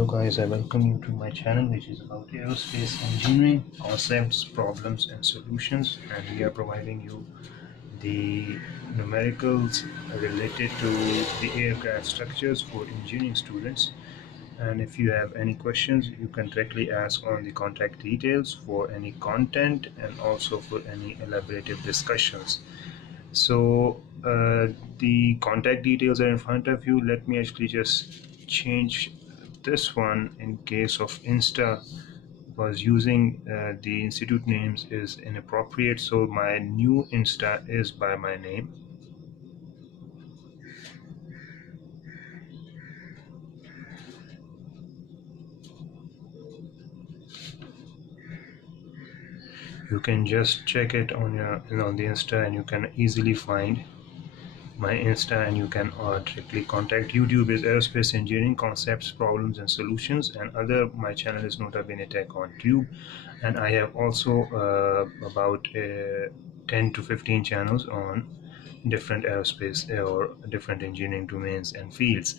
Hello guys, I welcome you to my channel which is about aerospace engineering concepts, problems and solutions, and we are providing you the numericals related to the aircraft structures for engineering students. And if you have any questions, you can directly ask on the contact details for any content and also for any elaborative discussions. So the contact details are in front of you. Let me actually just change this one in case of Insta, because using the institute names is inappropriate. So my new Insta is by my name. You can just check it on on the Insta, and you can easily find my Insta, and you can directly contact. YouTube is aerospace engineering concepts, problems and solutions, and other my channel is Nota Bene Tech on Tube, and I have also about 10 to 15 channels on different aerospace or different engineering domains and fields.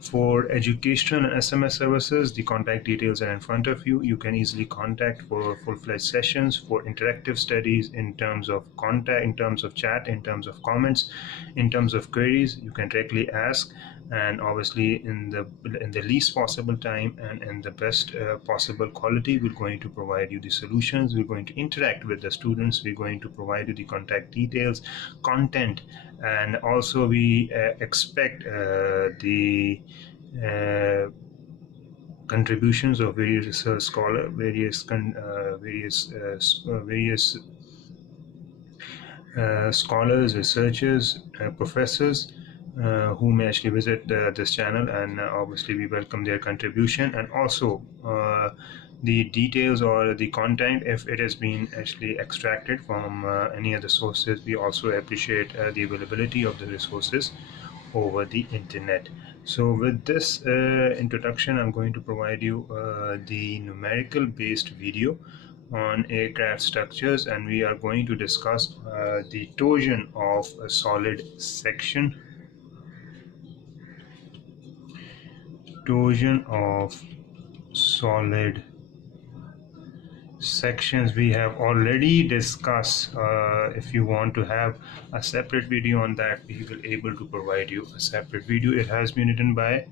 For educational and SMS services, the contact details are in front of you. You can easily contact for full-fledged sessions, for interactive studies in terms of contact, in terms of chat, in terms of comments, in terms of queries. You can directly ask, and obviously in the least possible time and in the best possible quality, we're going to provide you the solutions. We're going to interact with the students. We're going to provide you the contact details, content, and also we expect the uh, contributions of various research scholar, various scholars, researchers, professors who may actually visit this channel, and obviously we welcome their contribution, and also the details or the content, if it has been actually extracted from any other sources. We also appreciate the availability of the resources over the internet. So with this introduction, I'm going to provide you the numerical based video on aircraft structures, and we are going to discuss the torsion of a solid section, torsion of solid sections. We have already discussed. If you want to have a separate video on that, we will able to provide you a separate video. It has been written by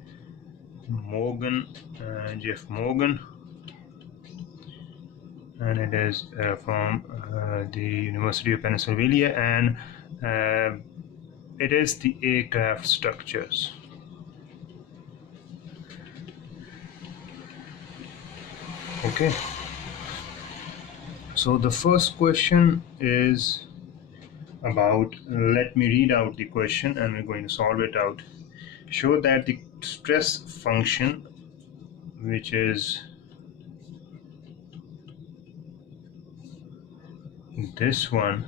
Jeff Morgan, and it is from the University of Pennsylvania, and it is the aircraft structures. Okay, so the first question is about, let me read out the question and we're going to solve it out. Show that the stress function, which is this one,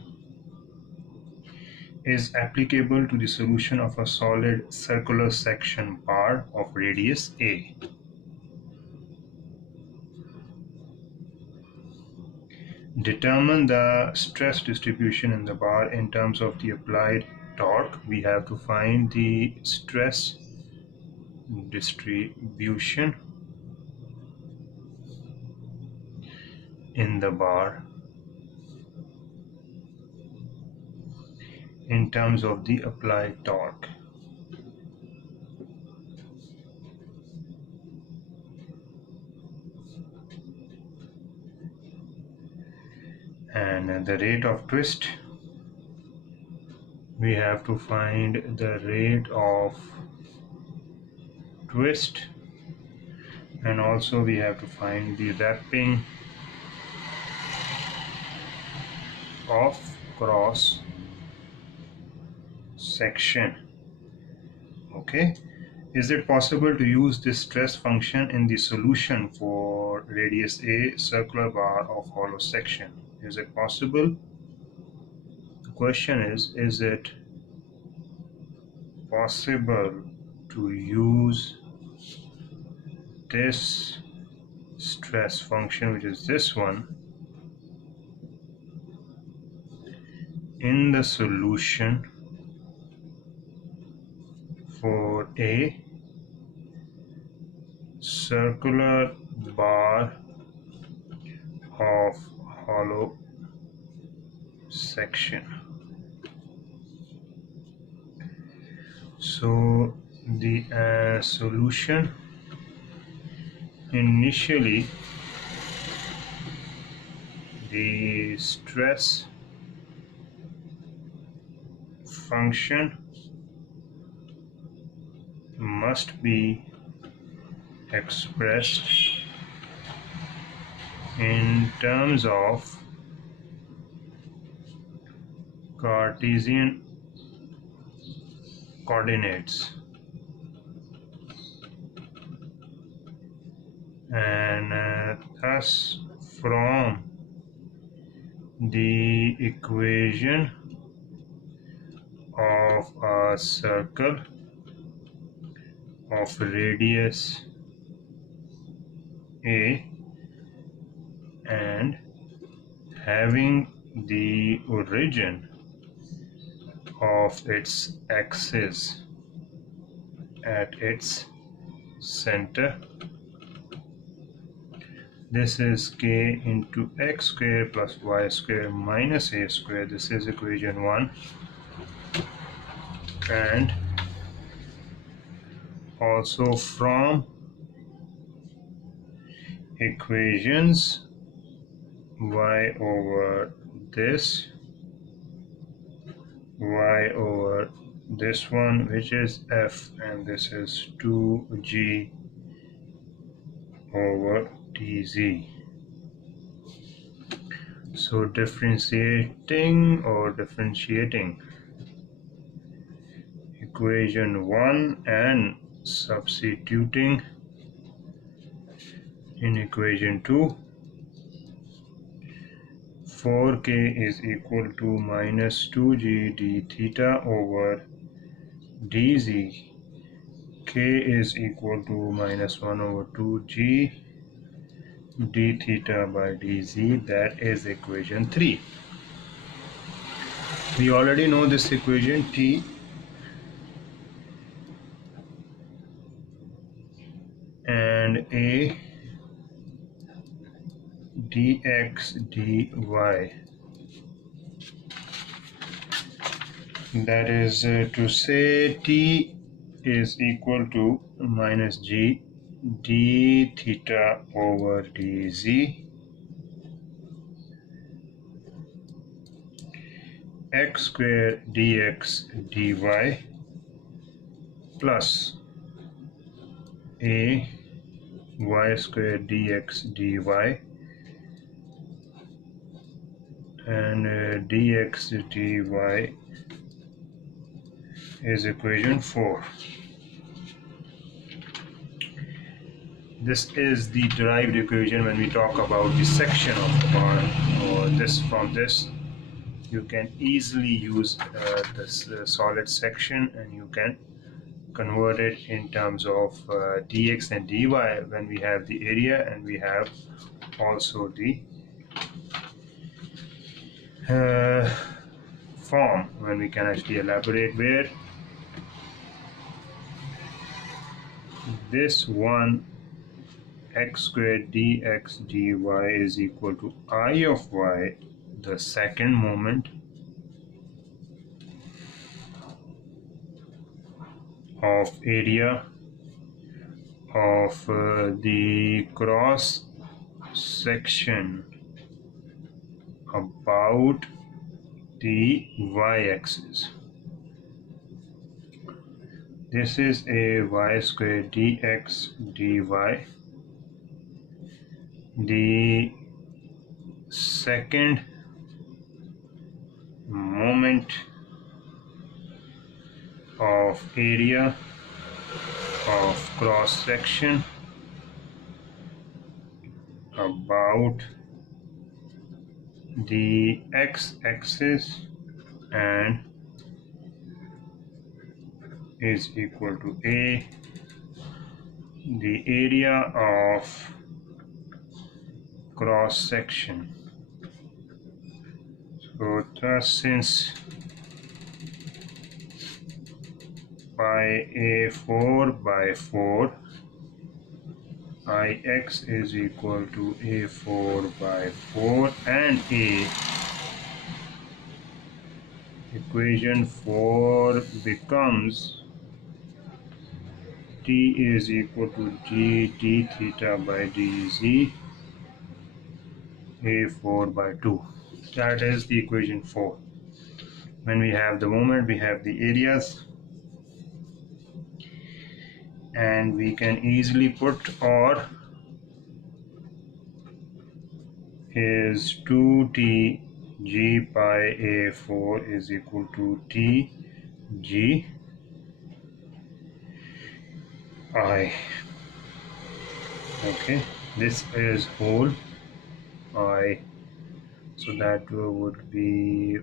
is applicable to the solution of a solid circular section bar of radius A. Determine the stress distribution in the bar in terms of the applied torque. We have to find the stress distribution in the bar in terms of the applied torque. And the rate of twist, we have to find the rate of twist, and also we have to find the wrapping of cross section. Okay, is it possible to use this stress function in the solution for radius A circular bar of hollow section? Is it possible? The question is it possible to use this stress function, which is this one, in the solution for a circular bar of hollow section. So the solution initially, the stress function must be expressed in terms of Cartesian coordinates, and thus from the equation of a circle of radius a and having the origin of its axis at its center. This is k into x square plus y square minus a square. This is equation 1. And also from equations y over this, y over this one, which is f, and this is 2g over dz. So differentiating equation 1 and substituting in equation 2, 4k is equal to minus 2g d theta over dz. K is equal to minus 1 over 2g d theta by dz. That is equation 3. We already know this equation. T and a dx dy, that is to say t is equal to minus g d theta over dz, x square dx dy plus a y square dx dy and dx dy is equation 4. This is the derived equation when we talk about the section of the bar, or this. From this you can easily use this solid section, and you can convert it in terms of dx and dy when we have the area, and we have also the form when we can actually elaborate, where this one x squared dx dy is equal to I of y, the second moment of area of the cross section about the y-axis. This is a y squared dx dy. The second moment of area of cross section about the x-axis and is equal to a, the area of cross section. So thus, since pi a 4 by 4 Ix is equal to A4 by 4, and A equation 4 becomes T is equal to G d theta by dz A4 by 2. That is the equation 4. When we have the moment, we have the areas, and we can easily put or is 2t g pi A4 is equal to T g I. Okay, this is whole I, so that would be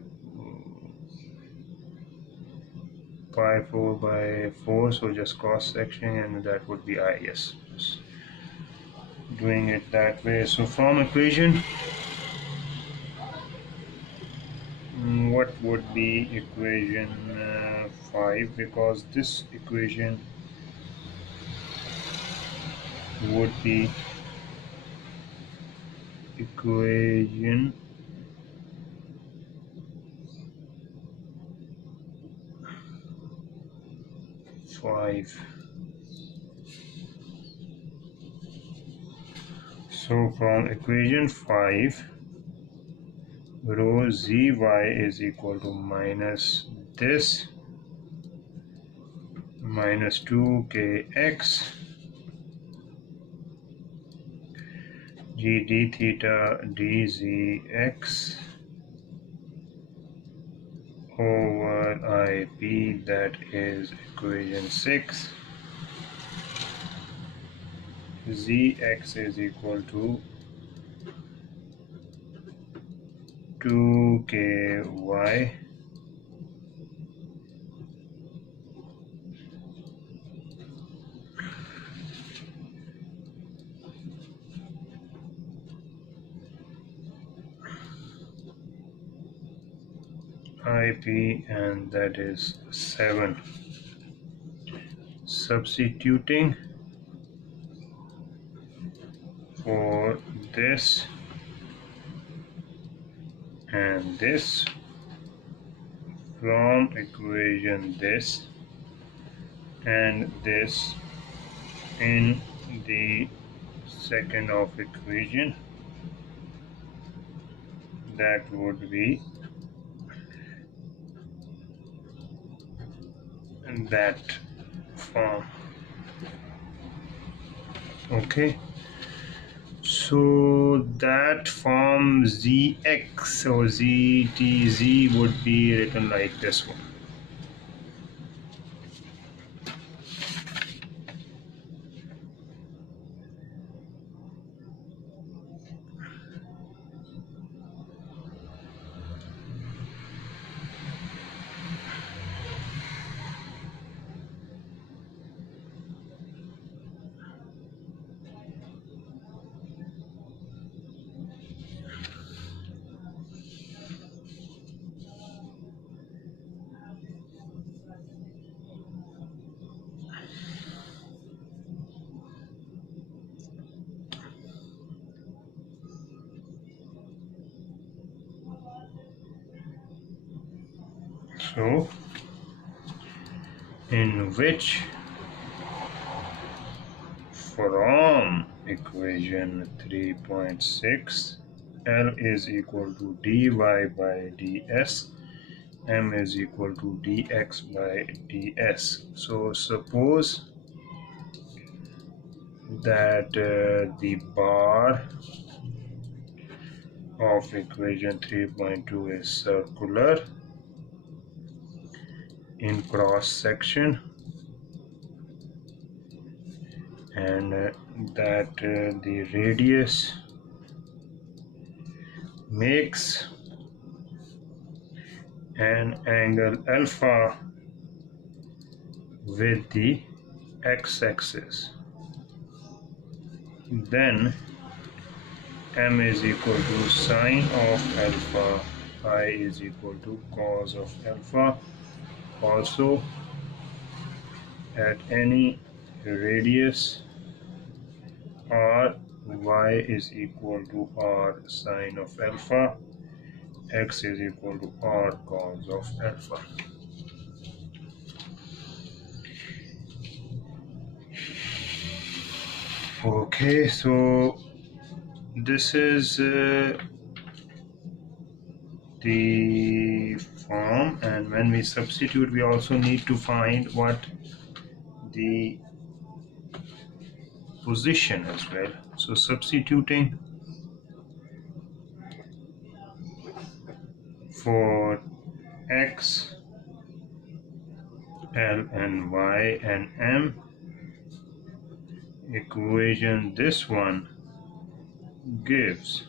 pi 4 by 4, so just cross section, and that would be I. Yes, just doing it that way. So from equation, what would be equation 5, because this equation would be equation 5. So from equation 5, rho zy is equal to minus this minus 2kx g d theta dzx over ip, that is equation 6. Zx is equal to 2ky ip, and that is 7. Substituting for this and this from equation this and this in the second of equation, that would be that form. Okay, so that form zx or ztz would be written like this one. So in which from equation 3.6, L is equal to dy by ds, m is equal to dx by ds. So suppose that the bar of equation 3.2 is circular in cross section, and that the radius makes an angle alpha with the x-axis, then m is equal to sine of alpha, I is equal to cos of alpha. Also, at any radius y is equal to r sine of alpha, x is equal to r cos of alpha. Okay, so this is the form, and when we substitute we also need to find what the position as well. So substituting for x, L and Y and M, equation this one gives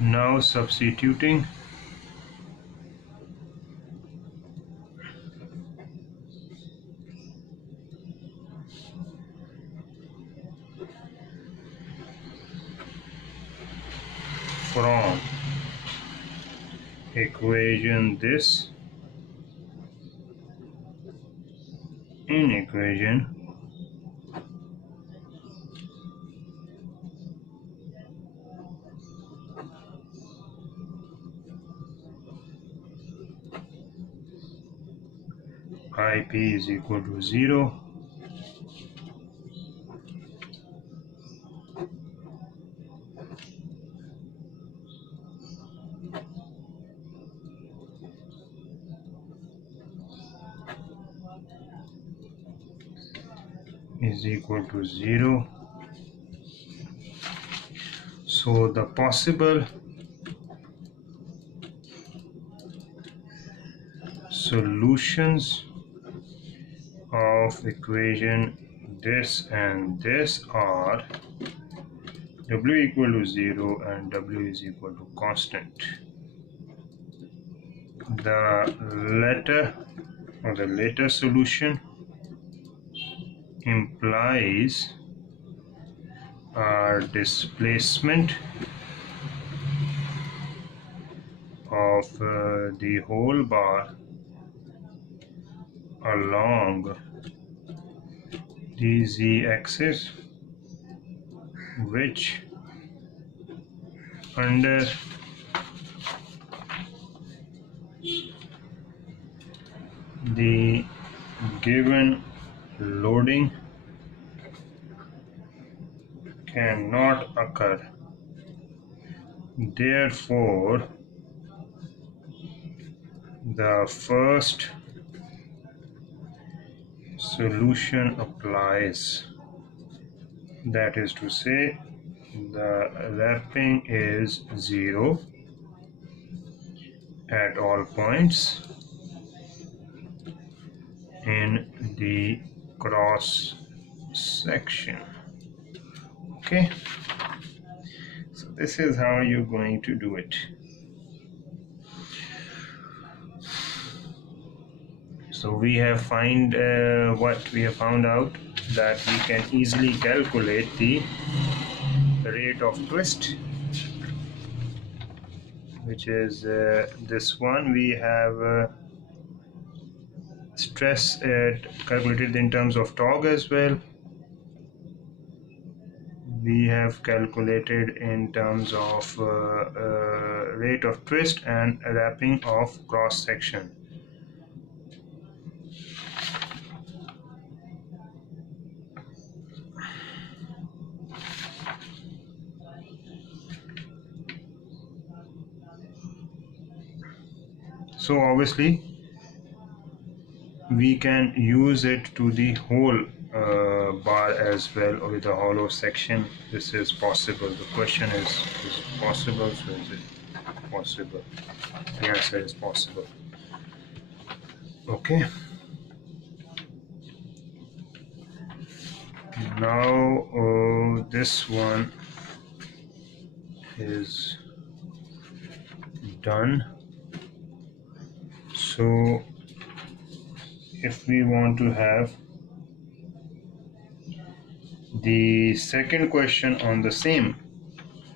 now substituting from equation this in equation IP is equal to 0, is equal to 0. So the possible solutions of equation this and this are W equal to 0 and W is equal to constant. The latter or the later solution implies our displacement of the whole bar along the z-axis, which under the given loading cannot occur. Therefore, the first solution applies. That is to say, the wrapping is 0 at all points in the cross section. Okay, so this is how you're going to do it. So we have found out that we can easily calculate the rate of twist, which is this one. We have stress calculated in terms of torque as well. We have calculated in terms of rate of twist and wrapping of cross section. So obviously we can use it to the whole bar as well, or with a hollow section. This is possible. The question is it possible? So is it possible? The answer is possible. Okay, now this one is done. So if we want to have the second question on the same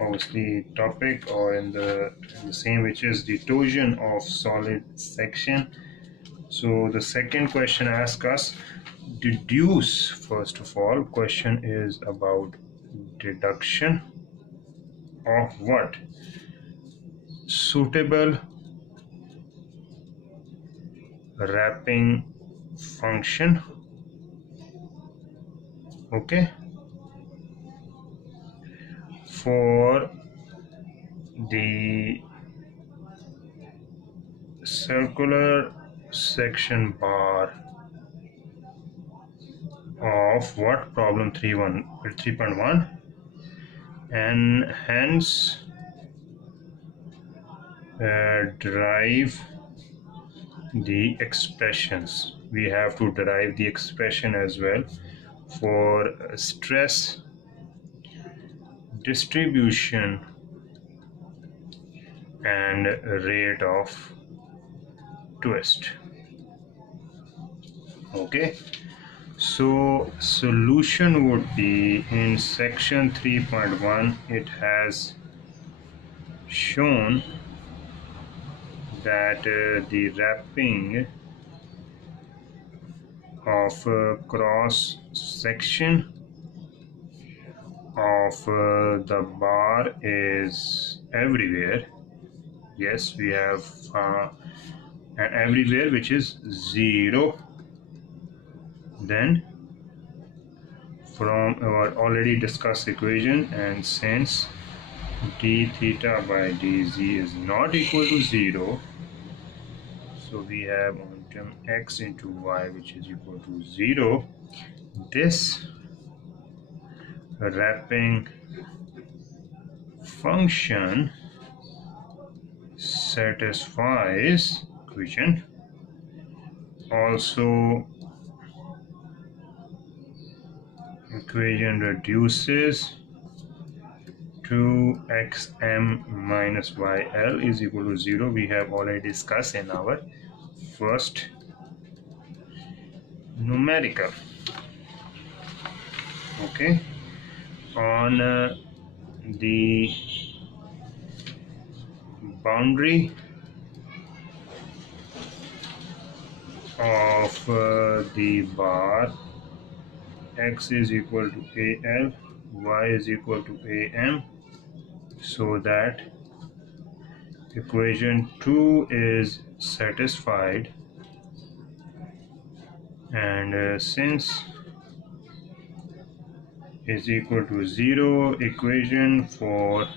obviously topic, or in the same, which is the torsion of solid section. So the second question asks us, deduce. First of all, question is about deduction of what? Suitable wrapping function. Okay, for the circular section bar of what? Problem 3.1, and hence derive the expressions. We have to derive the expression as well for stress distribution and rate of twist. Okay, so solution would be in section 3.1. It has shown that the wrapping of cross section of the bar is everywhere. Yes, we have an everywhere which is 0. Then from our already discussed equation, and since d theta by dz is not equal to 0, so we have on term x into y which is equal to 0. This wrapping function satisfies equation. Also, equation reduces to xm minus yl is equal to 0. We have already discussed in our first numerical. Okay, on the boundary of the bar, x is equal to al, y is equal to am, so that equation 2 is satisfied, and since is equal to 0, equation for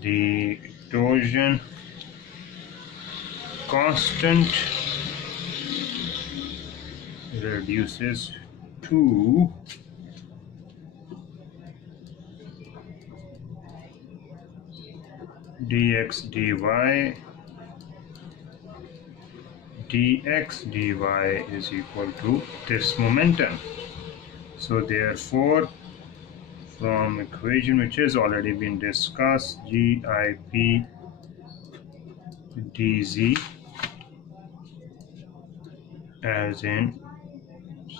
the torsion constant reduces to dx dy is equal to this momentum. So therefore, from equation which has already been discussed, GIP dz as in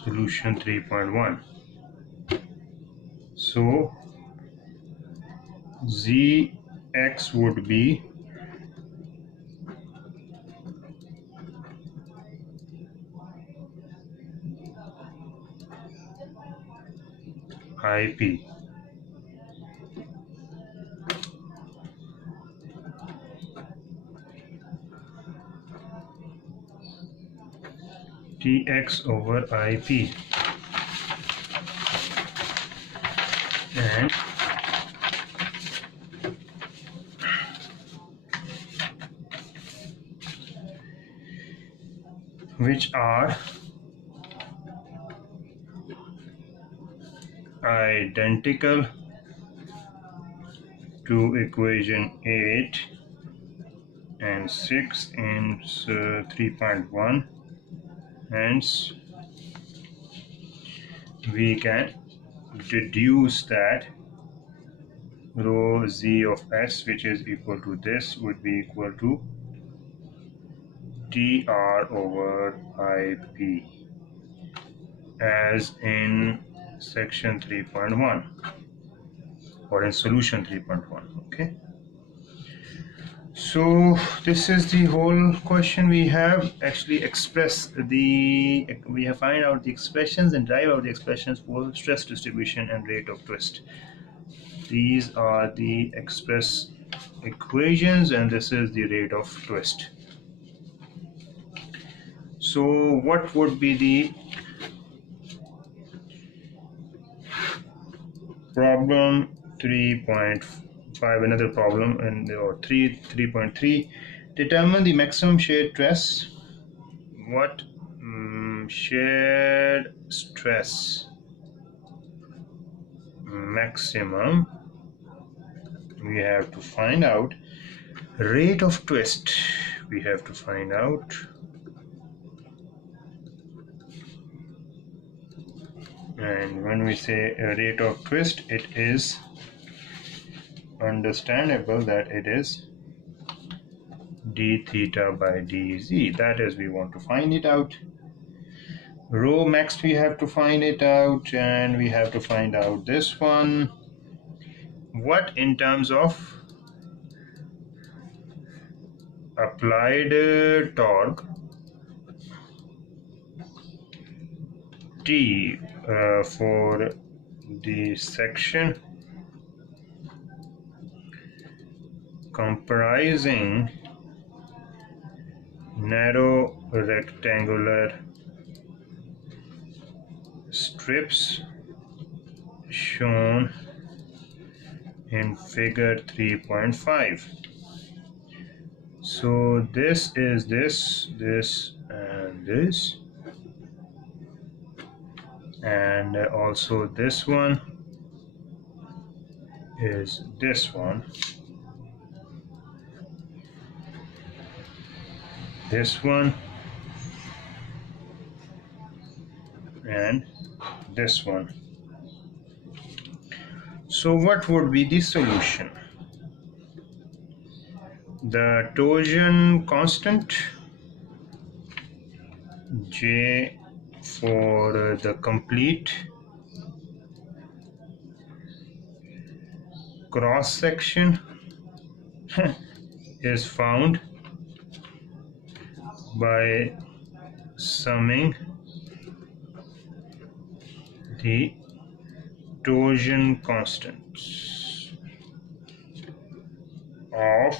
solution 3.1. So Zx would be IP. Tx over IP, and which are identical to equation 8 and 6 in 3.1. Hence we can deduce that rho z of s, which is equal to this, would be equal to dr over ip as in section 3.1. or in solution 3.1. Okay, so this is the whole question. We have actually we have find out the expressions and derive out the expressions for stress distribution and rate of twist. These are the express equations and this is the rate of twist. So what would be the problem 3.5, another problem, and or 3.3, determine the maximum shared stress. What shared stress maximum? We have to find out. Rate of twist, we have to find out. And when we say a rate of twist, it is understandable that it is d theta by dz. That is, we want to find it out. Rho max, we have to find it out, and we have to find out this one. What in terms of applied torque T for the section comprising narrow rectangular strips shown in figure 3.5. So this is this, and this, and also this one is this one, this one, and this one. So what would be the solution? The torsion constant J for the complete cross section is found by summing the torsion constants of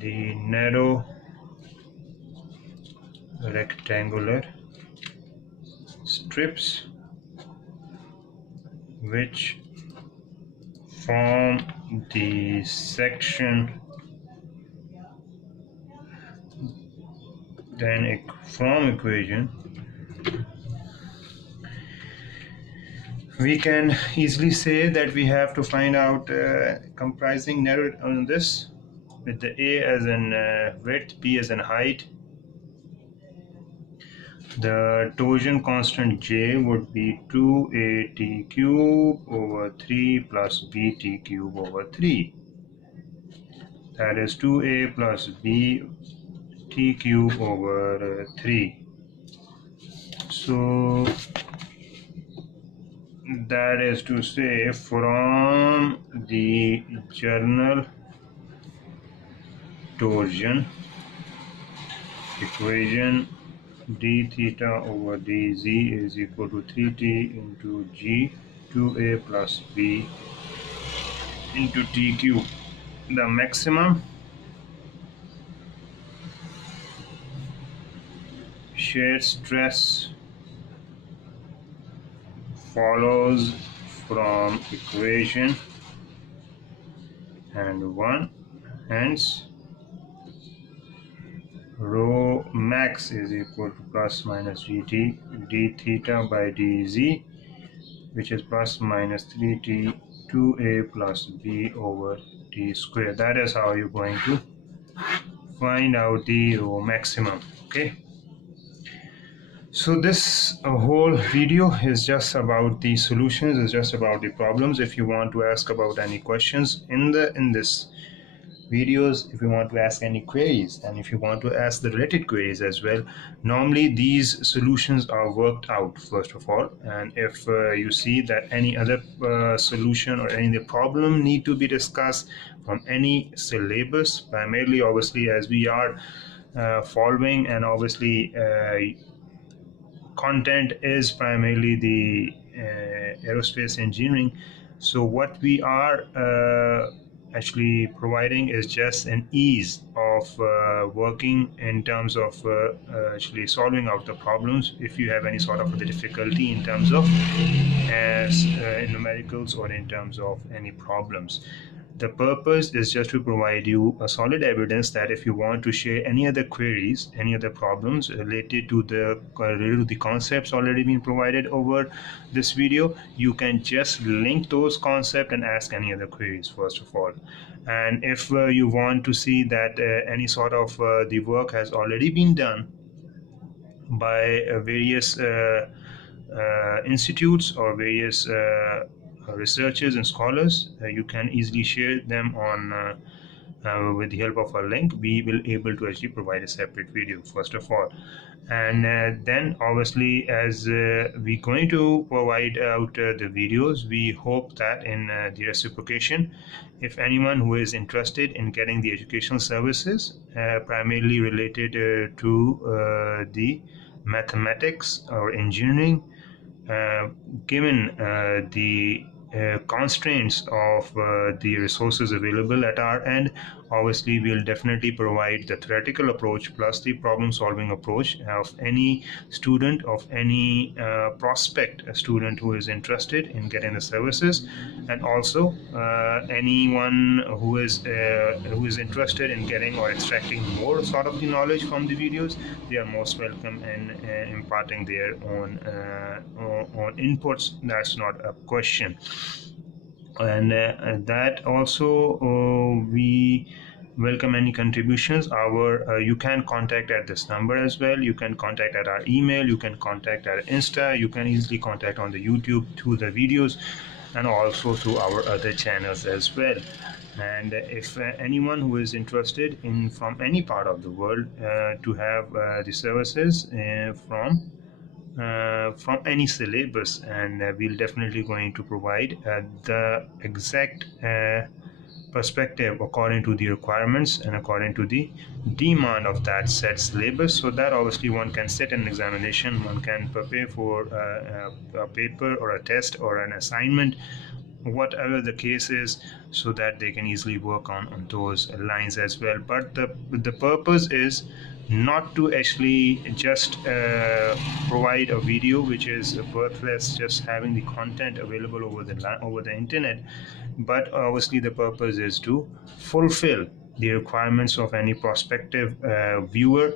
the narrow rectangular strips which form the section. Then from equation we can easily say that we have to find out comprising narrow on this with the A as in width, B as in height. The torsion constant J would be 2AT cube over 3 plus BT cube over 3. That is 2A plus BT cube over 3. So that is to say, from the general torsion equation, d theta over dz is equal to 3t into g 2a plus b into t cube. The maximum shear stress follows from equation and 1, hence rho max is equal to plus minus dt d theta by dz, which is plus minus 3t 2a plus b over t square. That is how you're going to find out the rho maximum. Okay, so this whole video is just about the solutions, is just about the problems. If you want to ask about any questions in this videos, if you want to ask any queries, and if you want to ask the related queries as well. Normally these solutions are worked out first of all, and if you see that any other solution or any other problem need to be discussed from any syllabus, primarily obviously as we are following, and obviously content is primarily the aerospace engineering. So what we are actually providing is just an ease of working in terms of actually solving out the problems if you have any sort of the difficulty in terms of as numericals or in terms of any problems. The purpose is just to provide you a solid evidence that if you want to share any other queries, any other problems related to the concepts already been provided over this video, you can just link those concepts and ask any other queries first of all. And if you want to see that any sort of the work has already been done by various institutes or various researchers and scholars, you can easily share them on with the help of a link. We will able to actually provide a separate video first of all, and then obviously as we going to provide out the videos, we hope that in the reciprocation, if anyone who is interested in getting the educational services primarily related to the mathematics or engineering, uh, given the constraints of the resources available at our end, obviously we'll definitely provide the theoretical approach plus the problem solving approach of any student, of any prospect a student who is interested in getting the services, and also anyone who is interested in getting or extracting more sort of the knowledge from the videos. They are most welcome in imparting their own inputs. That's not a question. And that also we welcome any contributions. Our you can contact at this number as well. You can contact at our email, you can contact at Insta, you can easily contact on the YouTube through the videos, and also through our other channels as well. And if anyone who is interested in from any part of the world to have the services from any syllabus, and we'll definitely going to provide the exact perspective according to the requirements and according to the demand of that set syllabus, so that obviously one can sit an examination, one can prepare for a paper or a test or an assignment, whatever the case is, so that they can easily work on those lines as well. But the purpose is not to actually just provide a video which is worthless, just having the content available over the internet, but obviously the purpose is to fulfill the requirements of any prospective viewer,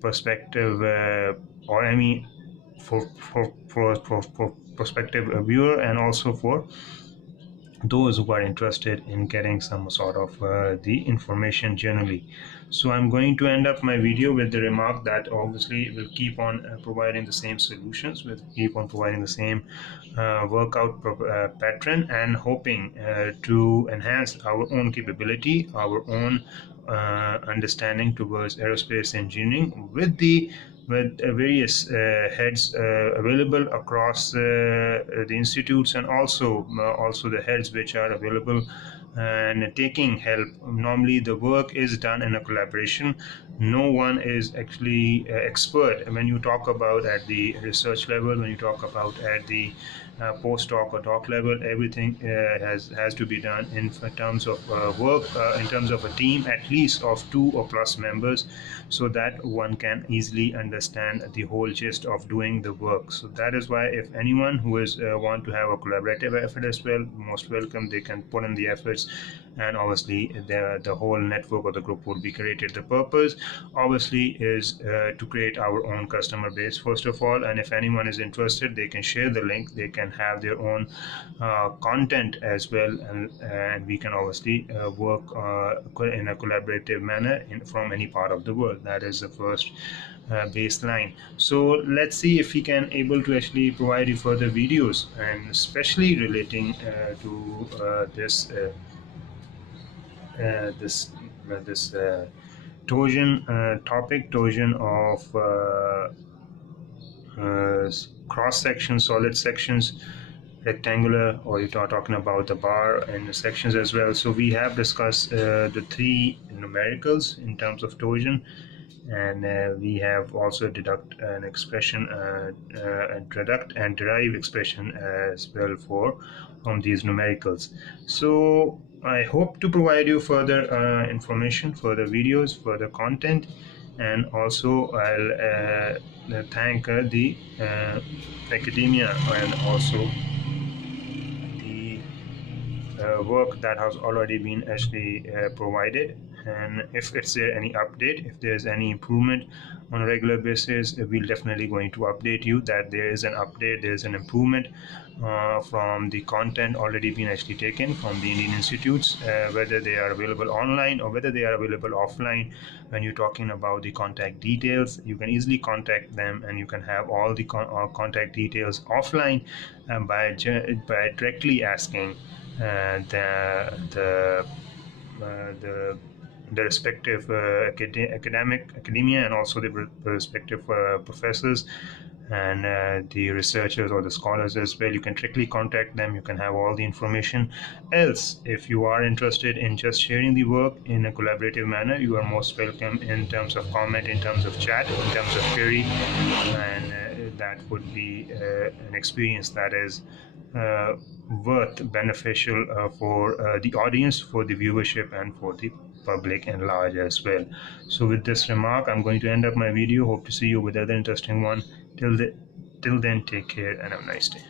prospective or any for prospective viewer, and also for those who are interested in getting some sort of the information generally. So I'm going to end up my video with the remark that obviously we'll keep on providing the same solutions, we'll keep on providing the same workout pattern, and hoping to enhance our own capability, our own understanding towards aerospace engineering with various heads available across the institutes, and also the heads which are available and taking help. Normally the work is done in a collaboration. No one is actually expert when you talk about at the research level, when you talk about at the postdoc or doc level. Everything has to be done in terms of work, in terms of a team at least of 2 or plus members, so that one can easily understand the whole gist of doing the work. So that is why if anyone who is want to have a collaborative effort as well, most welcome. They can put in the efforts, and obviously the whole network or the group will be created. The purpose obviously is to create our own customer base first of all, and if anyone is interested, they can share the link, they can have their own content as well, and we can obviously work in a collaborative manner from any part of the world. That is the first baseline. So let's see if we can able to actually provide you further videos, and especially relating to this this torsion topic, torsion of cross sections, solid sections, rectangular, or you're talking about the bar and the sections as well. So we have discussed the three numericals in terms of torsion, and we have also deduct an expression, deduct and derive expression as well for from these numericals. So I hope to provide you further information, further videos, further content, and also I'll thank the academia and also the work that has already been actually provided. And if it's there any update, if there's any improvement on a regular basis, we'll definitely going to update you that there is an update, there's an improvement from the content already been actually taken from the Indian institutes, whether they are available online or whether they are available offline. When you're talking about the contact details, you can easily contact them and you can have all the contact details offline by directly asking the the respective academia and also the respective professors and the researchers or the scholars as well. You can directly contact them, you can have all the information. Else, if you are interested in just sharing the work in a collaborative manner, you are most welcome in terms of comment, in terms of chat, in terms of query, and that would be an experience that is worth beneficial for the audience, for the viewership, and for the public and large as well. So with this remark, I'm going to end up my video. Hope to see you with other interesting one. Till then, take care and have a nice day.